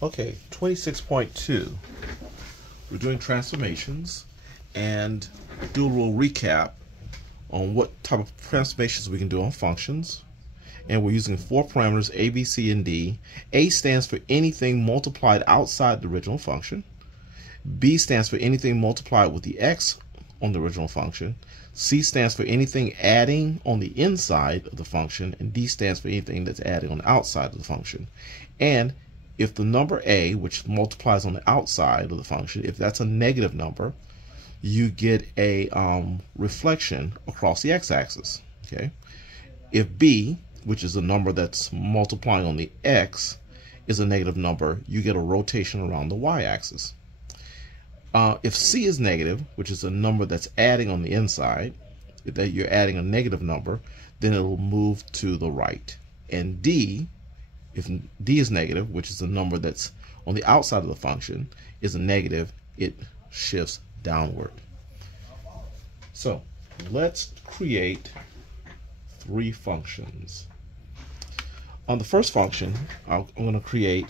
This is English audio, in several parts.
Okay, 26.2. We're doing transformations and do a little recap on what type of transformations we can do on functions. And we're using 4 parameters, A, B, C, and D. A stands for anything multiplied outside the original function. B stands for anything multiplied with the x on the original function. C stands for anything adding on the inside of the function. And D stands for anything that's adding on the outside of the function. And if the number A, which multiplies on the outside of the function, if that's a negative number, you get a reflection across the x-axis. Okay. If B, which is a number that's multiplying on the x, is a negative number, you get a rotation around the y-axis. If C is negative, which is a number that's adding on the inside, that you're adding a negative number, then it will move to the right. And D, if D is negative, which is a number that's on the outside of the function, is a negative, it shifts downward. So let's create 3 functions. On the first function, I'm going to create,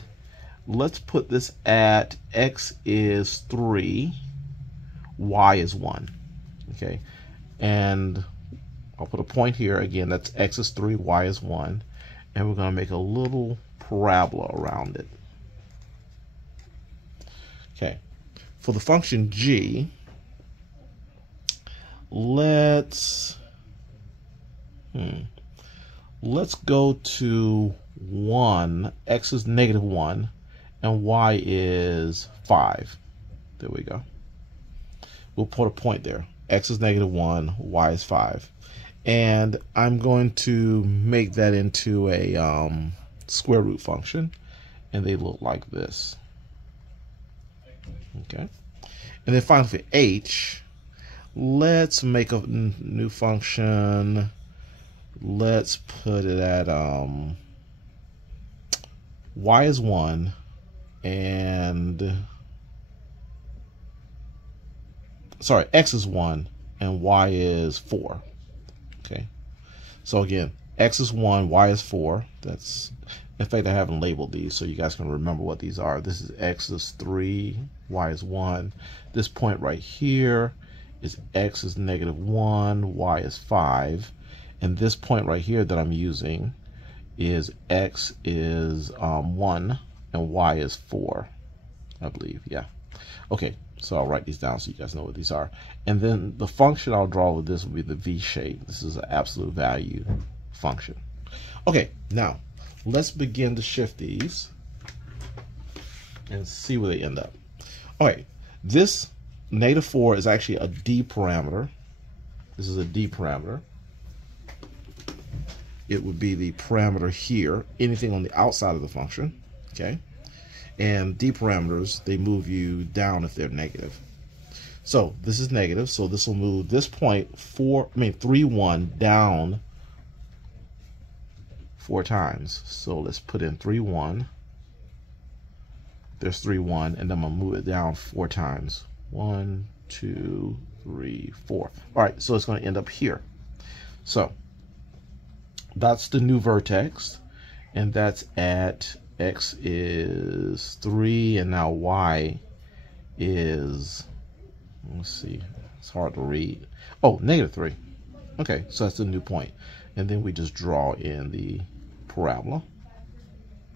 let's put this at x is 3, y is 1. Okay, and I'll put a point here again. That's x is 3, y is 1, and we're going to make a little parabola around it. Okay, for the function g, let's go to 1. X is negative 1 and y is 5. There we go. We'll put a point there. X is negative 1, y is 5. And I'm going to make that into a square root function, and they look like this. Okay. And then finally for h, let's make a new function. Let's put it at y is 1 and x is 1 and y is 4. Okay, so again, x is 1, y is 4. That's, in fact, I haven't labeled these so you guys can remember what these are. This is x is 3, y is 1. This point right here is x is negative 1, y is 5. And this point right here that I'm using is x is 1 and y is 4, I believe. Yeah. Okay, so I'll write these down so you guys know what these are. And then the function I'll draw with this will be the v shape. This is an absolute value function. Okay, now let's begin to shift these and see where they end up. All right, this negative 4 is actually a D parameter. This is a D parameter. It would be the parameter here, anything on the outside of the function, okay? And D parameters, they move you down if they're negative. So this is negative, so this will move this point 3, 1 down 4 times. So let's put in 3, 1. There's 3, 1, and then I'm gonna move it down 4 times. 1, 2, 3, 4. All right, so it's gonna end up here. So that's the new vertex, and that's at x is 3, and now y is, let's see, it's hard to read. Oh, negative 3. Okay, so that's the new point. And then we just draw in the parabola.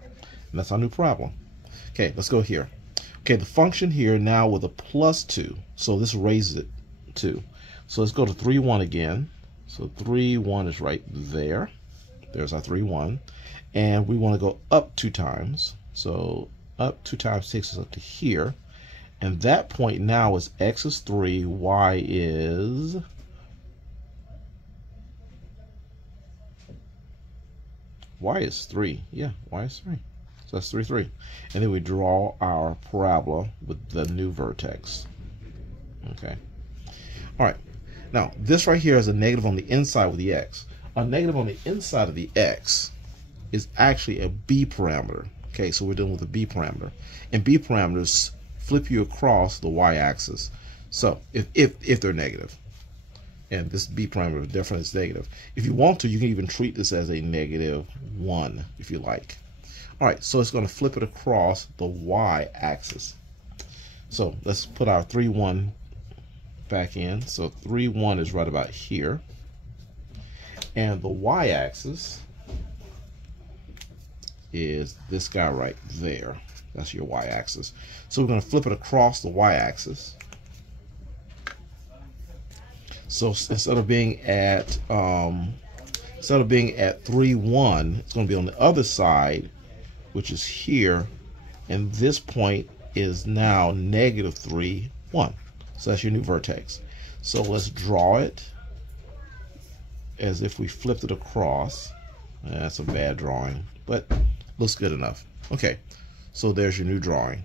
And that's our new parabola. Okay, let's go here. Okay, the function here now with a plus 2. So this raises it 2. So let's go to 3, 1 again. So 3, 1 is right there. There's our 3, 1. And we want to go up 2 times. So up 2 times takes us up to here. And that point now is x is 3, y is 3. Yeah, y is 3. So that's 3, 3. And then we draw our parabola with the new vertex. Okay. All right. Now, this right here is a negative on the inside with the x. A negative on the inside of the x is actually a b parameter. Okay, so we're dealing with a b parameter. And b parameters flip you across the y-axis. So if they're negative. And this b parameter definitely is negative. If you want to, you can even treat this as a negative 1 if you like. All right, so it's going to flip it across the y-axis. So let's put our 3, 1 back in. So 3, 1 is right about here. And the y-axis is this guy right there. That's your y-axis. So we're going to flip it across the y-axis. So instead of being at 3, 1, it's going to be on the other side, which is here, and this point is now -3, 1. So that's your new vertex. So let's draw it as if we flipped it across. That's a bad drawing, but looks good enough. Okay, so there's your new drawing.